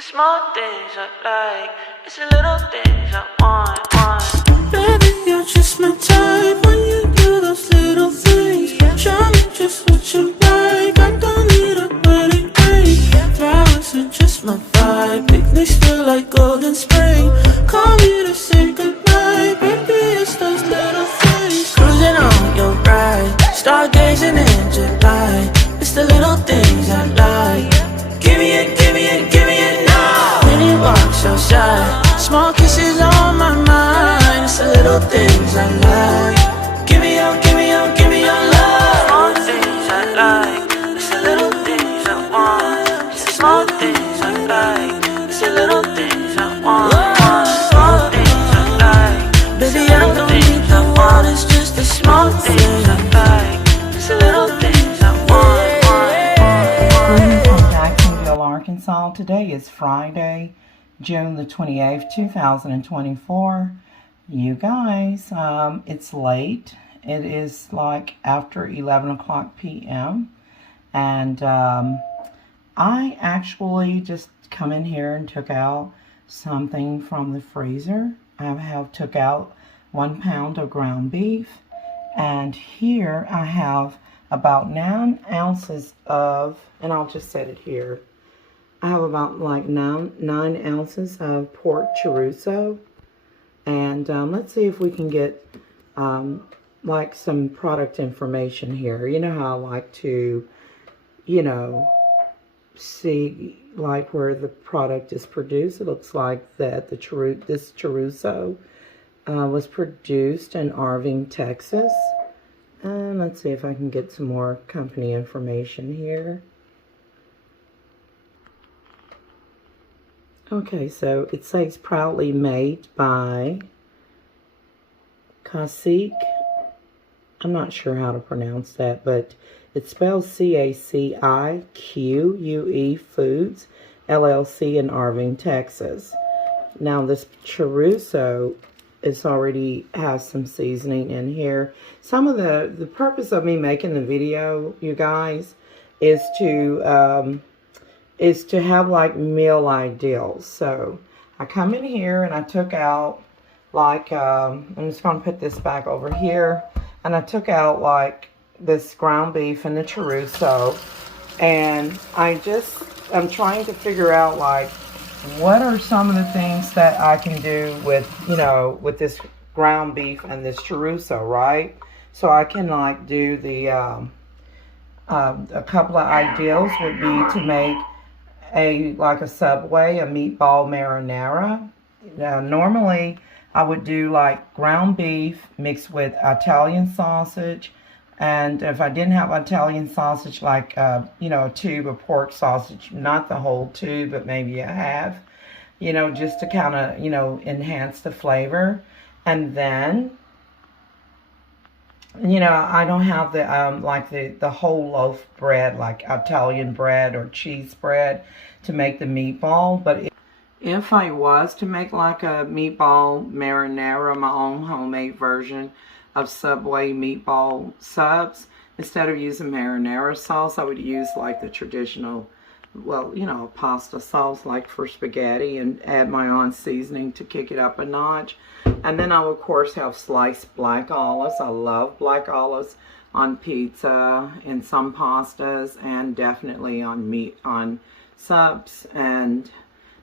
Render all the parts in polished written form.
the small things I like, it's the little things I want. Baby, you're just my type when you do those little things. Show me just what you like. I don't need a wedding ring. Flowers are just my vibe. Picnics feel like golden spring. Call me to say goodnight. Baby, it's those little things. Cruising on your ride, stargazing in July. It's the little things I like. Give me it, give me it, give me it now. When you walk so shy, small kisses on my mind. It's the little things I like. Give me your, give me your, give me your love. Small things I like, it's the little things I want. It's the small things I like, it's the little things I want. Small things I like, Baby, I don't need the one, it's just the small things I like, it's the little things I want. Greetings from Jacksonville, Arkansas. Today is Friday, June the 28th, 2024. You guys, it's late. It is like after 11 o'clock p.m. And I actually just come in here and took out something from the freezer. I have took out 1 pound of ground beef. And here I have about 9 ounces of, and I'll just set it here. I have about like 9 ounces of pork chorizo. And let's see if we can get like some product information here. You know how I like to, you know, see like where the product is produced. It looks like that this chorizo was produced in Irving, Texas. And let's see if I can get some more company information here. Okay, so it says proudly made by PASTY. I'm not sure how to pronounce that, but it spells CACIQUE Foods, LLC in Irving, Texas. Now this chorizo is already has some seasoning in here. Some of the purpose of me making the video, you guys, is to have like meal ideals. So I come in here and I took out like I'm just gonna put this back over here, and I took out like this ground beef and the chorizo, and I'm trying to figure out like what are some of the things that I can do with, you know, with this ground beef and this chorizo, right? So I can like do the a couple of ideals would be to make like a Subway, a meatball marinara. Normally I would do like ground beef mixed with Italian sausage, and if I didn't have Italian sausage, like you know, a tube of pork sausage, not the whole tube, but maybe a half, you know, just to kind of, you know, enhance the flavor. And then, you know, I don't have the like the whole loaf bread, like Italian bread or cheese bread, to make the meatball. But if I was to make like a meatball marinara, my own homemade version of Subway meatball subs, instead of using marinara sauce, I would use like the traditional, well, you know, pasta sauce like for spaghetti, and add my own seasoning to kick it up a notch. And then I will, of course, have sliced black olives. I love black olives on pizza, in some pastas, and definitely on meat, on subs. And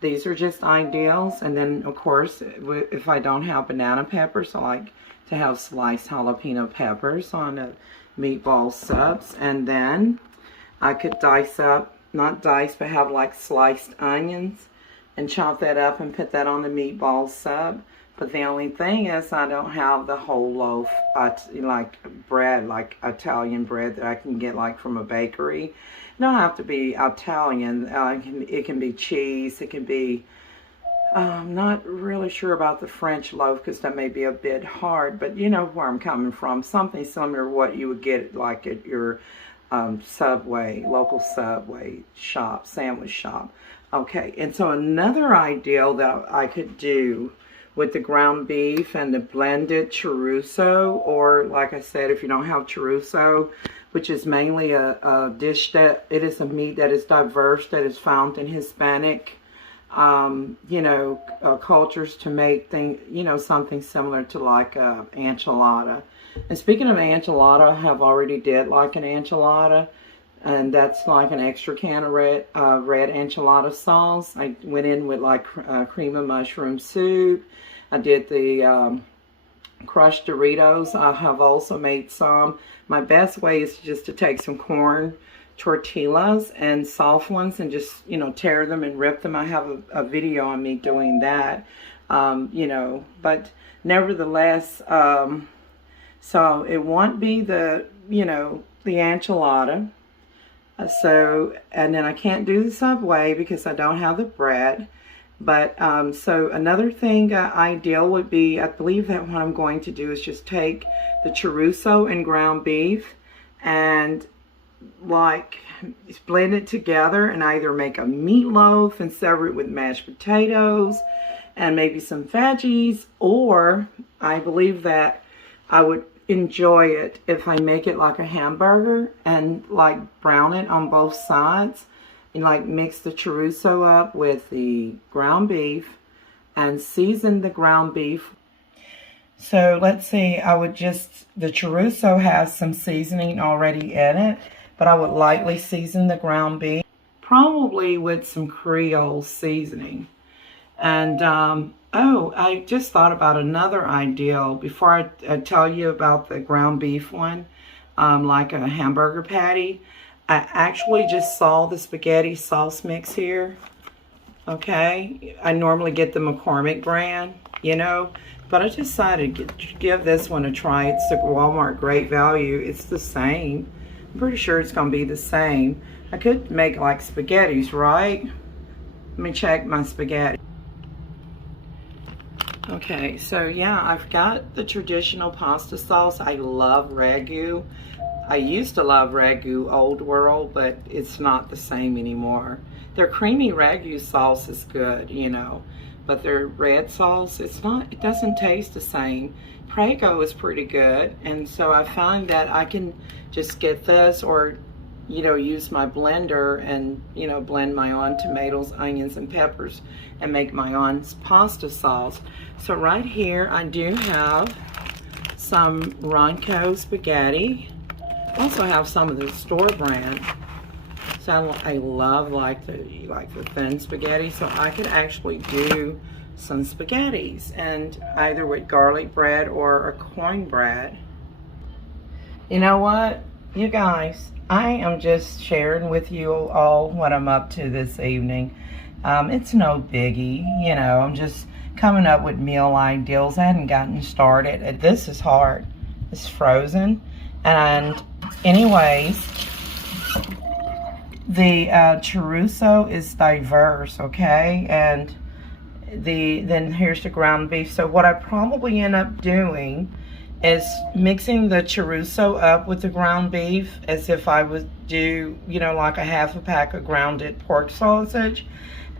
these are just ideals. And then, of course, if I don't have banana peppers, I like to have sliced jalapeno peppers on a meatball subs. And then I could dice up, not dice, but have like sliced onions and chop that up and put that on the meatball sub. But the only thing is I don't have the whole loaf like bread, like Italian bread that I can get like from a bakery. It don't have to be Italian. It can be cheese. It can be, I'm not really sure about the French loaf because that may be a bit hard. But you know where I'm coming from. Something similar to what you would get like at your Subway, local Subway shop, sandwich shop. Okay, and so another ideal that I could do with the ground beef and the blended chorizo, or like I said, if you don't have chorizo, which is mainly a dish that, it is a meat that is diverse, that is found in Hispanic you know, cultures to make things, you know, something similar to like enchilada. And speaking of enchilada, I have already did like an enchilada, and that's like an extra can of red enchilada sauce. I went in with like cream of mushroom soup. I did the crushed Doritos. I have also made some. My best way is just to take some corn tortillas and soft ones and just, you know, tear them and rip them. I have a video on me doing that, you know, but nevertheless, so it won't be the, you know, the enchilada. So, and then I can't do the Subway because I don't have the bread. But, so another thing ideal would be, I believe that what I'm going to do is just take the chorizo and ground beef and like blend it together and either make a meatloaf and serve it with mashed potatoes and maybe some veggies, or I believe that I would enjoy it if I make it like a hamburger and like brown it on both sides and like mix the chorizo up with the ground beef and season the ground beef. So let's see, I would just, the chorizo has some seasoning already in it, but I would lightly season the ground beef, probably with some Creole seasoning. And, oh, I just thought about another idea before I tell you about the ground beef one, like a hamburger patty. I actually just saw the spaghetti sauce mix here, okay? I normally get the McCormick brand, you know, but I decided to give this one a try. It's the Walmart Great Value. It's the same. I'm pretty sure it's going to be the same. I could make like spaghettis, right? Let me check my spaghetti. Okay, so yeah, I've got the traditional pasta sauce. I love Ragu. I used to love Ragu Old World, but it's not the same anymore. Their creamy Ragu sauce is good, you know, but their red sauce, it doesn't taste the same. Prego is pretty good, and so I find that I can just get this or, you know, use my blender and, you know, blend my own tomatoes, onions, and peppers and make my own pasta sauce. So right here I do have some Ronco spaghetti. I also have some of the store brand. So I love like the thin spaghetti, so I could actually do some spaghettis, and either with garlic bread or a cornbread. You know what, you guys, I am just sharing with you all what I'm up to this evening. It's no biggie, you know, I'm just coming up with meal ideals. I hadn't gotten started. This is hard. It's frozen. And anyways, the chorizo is diverse, okay? And then here's the ground beef. So what I probably end up doing is mixing the chorizo up with the ground beef as if I would do, you know, like a half a pack of grounded pork sausage.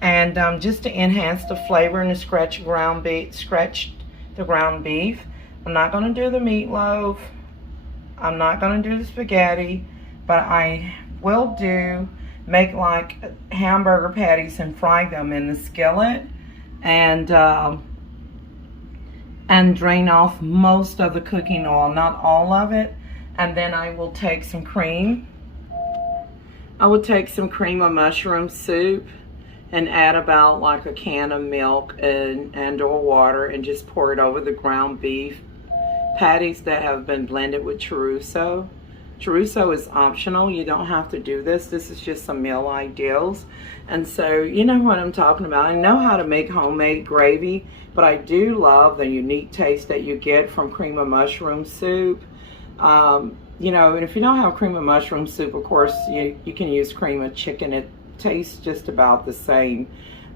And just to enhance the flavor and to stretch the ground beef. I'm not going to do the meatloaf. I'm not going to do the spaghetti, but I will make like hamburger patties and fry them in the skillet and drain off most of the cooking oil, not all of it. And then I will take some cream. I will take some cream of mushroom soup and add about like a can of milk and or water and just pour it over the ground beef patties that have been blended with chorizo. Chorizo is optional. You don't have to do this. This is just some meal ideals. And so you know what I'm talking about. I know how to make homemade gravy, but I do love the unique taste that you get from cream of mushroom soup. You know, and if you don't have cream of mushroom soup, of course, you can use cream of chicken. It tastes just about the same.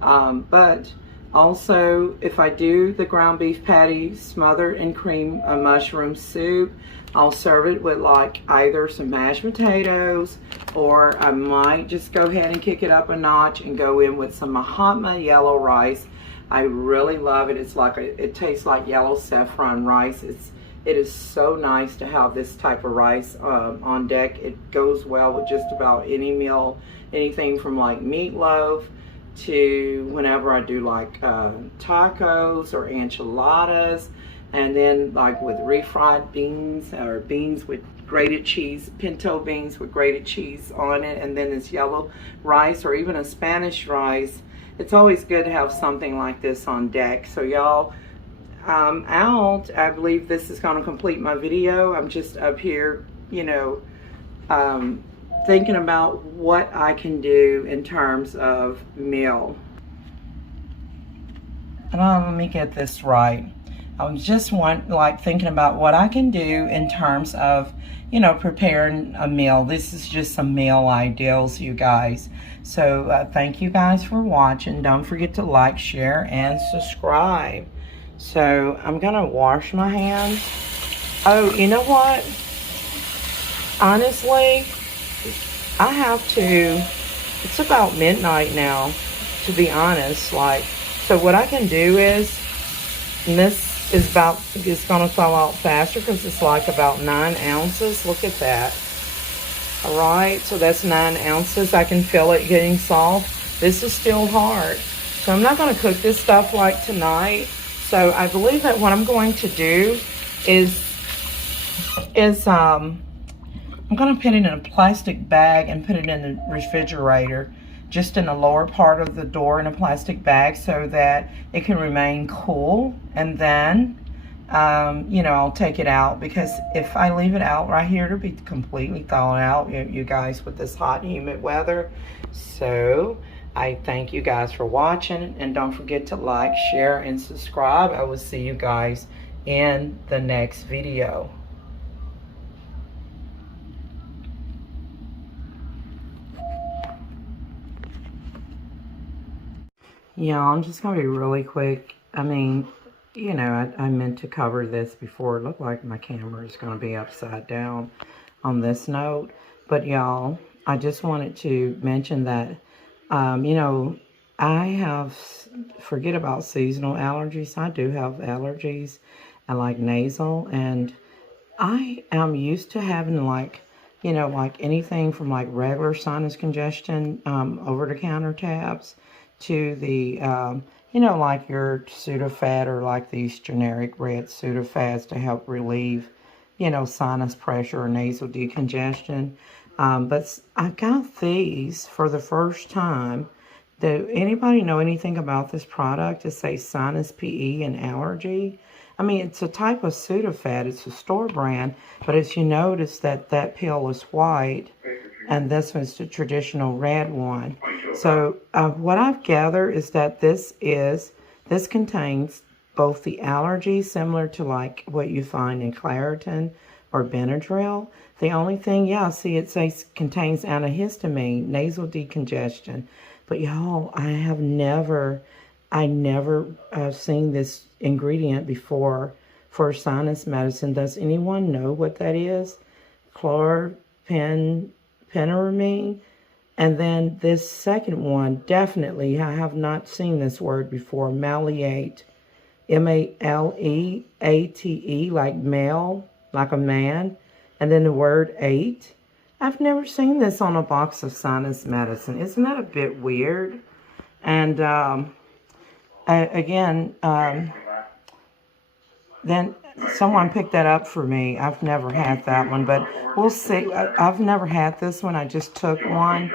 But also, if I do the ground beef patty smothered in cream of mushroom soup, I'll serve it with like either some mashed potatoes, or I might just go ahead and kick it up a notch and go in with some Mahatma yellow rice. I really love it. It's like it tastes like yellow saffron rice. It is so nice to have this type of rice on deck. It goes well with just about any meal, anything from like meatloaf to whenever I do like tacos or enchiladas, and then like with refried beans or beans with grated cheese, pinto beans with grated cheese on it, and then this yellow rice or even a Spanish rice. It's always good to have something like this on deck. So y'all, I'm out. I believe this is going to complete my video. I'm just up here, you know, thinking about what I can do in terms of meal. And let me get this right. I was just thinking about what I can do in terms of, you know, preparing a meal. This is just some meal ideals, you guys. So thank you guys for watching. Don't forget to like, share, and subscribe. So I'm gonna wash my hands. Oh, you know what? Honestly, I have to, it's about midnight now, to be honest. So what I can do is, and this is it's gonna thaw out faster because it's like about 9 ounces. Look at that. All right, so that's 9 ounces. I can feel it getting soft. This is still hard. So I'm not gonna cook this stuff like tonight. So I believe that what I'm going to do is I'm going to put it in a plastic bag and put it in the refrigerator, just in the lower part of the door in a plastic bag, so that it can remain cool. And then, you know, I'll take it out, because if I leave it out right here, it'll be completely thawed out, you guys, with this hot and humid weather. So I thank you guys for watching, and don't forget to like, share, and subscribe. I will see you guys in the next video. Yeah, I'm just going to be really quick. I mean, you know, I meant to cover this before. It looked like my camera is going to be upside down on this note. But y'all, I just wanted to mention that, you know, I have, forget about seasonal allergies. I do have allergies. I like nasal. And I am used to having like, you know, like anything from like regular sinus congestion, over-the-counter tabs, to the, you know, like your Sudafed, or like these generic red Sudafads to help relieve, you know, sinus pressure or nasal decongestion. But I got these for the first time. Do anybody know anything about this product? It says sinus PE and allergy. I mean, it's a type of Sudafed. It's a store brand. But as you notice, that pill is white, and this one's the traditional red one. So what I've gathered is that this contains both the allergy, similar to like what you find in Claritin or Benadryl. The only thing, yeah, see, it says contains antihistamine, nasal decongestion. But y'all, I never seen this ingredient before for sinus medicine. Does anyone know what that is? Chlorpheniramine. And then this second one, definitely, I have not seen this word before, MALEATE, M-A-L-E-A-T-E, like male, like a man, and then the word ate. I've never seen this on a box of sinus medicine. Isn't that a bit weird? And again, then someone picked that up for me. I've never had that one, but we'll see. I've never had this one. I just took one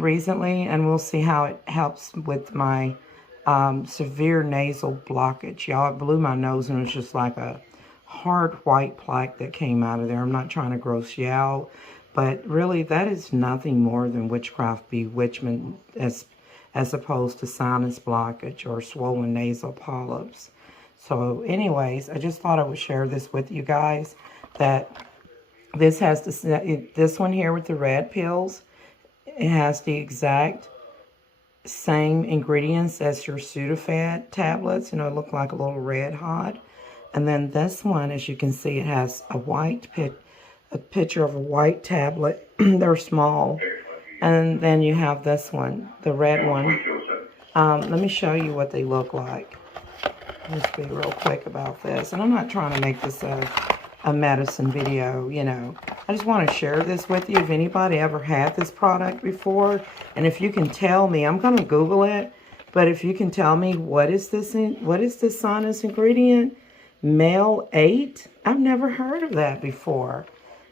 recently, and we'll see how it helps with my severe nasal blockage. Y'all, it blew my nose, and it was just like a hard white plaque that came out of there. I'm not trying to gross you out, but really that is nothing more than witchcraft bewitchment as opposed to sinus blockage or swollen nasal polyps. So anyways, I just thought I would share this with you guys, that this has this one here with the red pills. It has the exact same ingredients as your Sudafed tablets. You know, it look like a little red hot. And then this one, as you can see, it has a picture of a white tablet. They're small. And then you have this one, the red one. Let me show you what they look like. Let's be real quick about this. And I'm not trying to make this a a medicine video, you know. I just want to share this with you if anybody ever had this product before. And if you can tell me, I'm going to Google it, but if you can tell me what is this sinus ingredient? MALEATE? I've never heard of that before.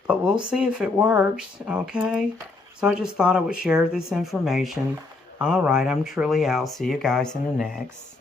But we'll see if it works, okay? So I just thought I would share this information. All right, I'm truly out. See you guys in the next.